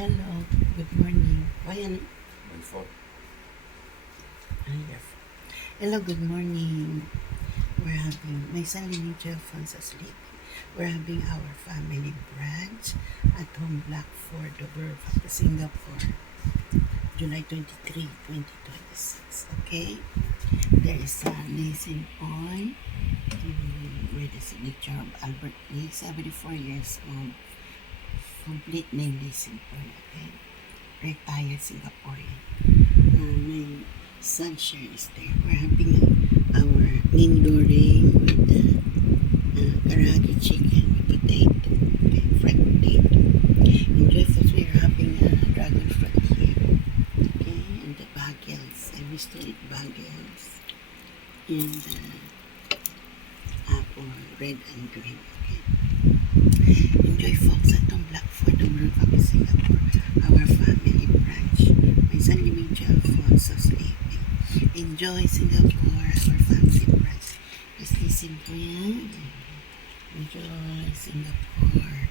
Hello, good morning. Ayan. My phone. Yes. Hello, good morning. My son Liming 12 phones asleep. We're having our family brunch at Home Block 4, Dover, Singapore, July 23, 2026. Okay? There is a Nathan Point with the signature of Albert Lee, 74 years old. Complete name Nathan Point, okay? Retired Singaporean. My son share is there. We're having our indoring with the karaage chicken with potato, okay, fried potato. Enjoy food. We're having dragon fruit here, okay, and the bagels. I wish to eat bagels and apple, red and green. Okay. Enjoy folks at Tom Black for the World of Singapore, our family branch. My son Liming 12 phones of sleeping. Enjoy Singapore, our family branch. Just listen po yan. Enjoy Singapore.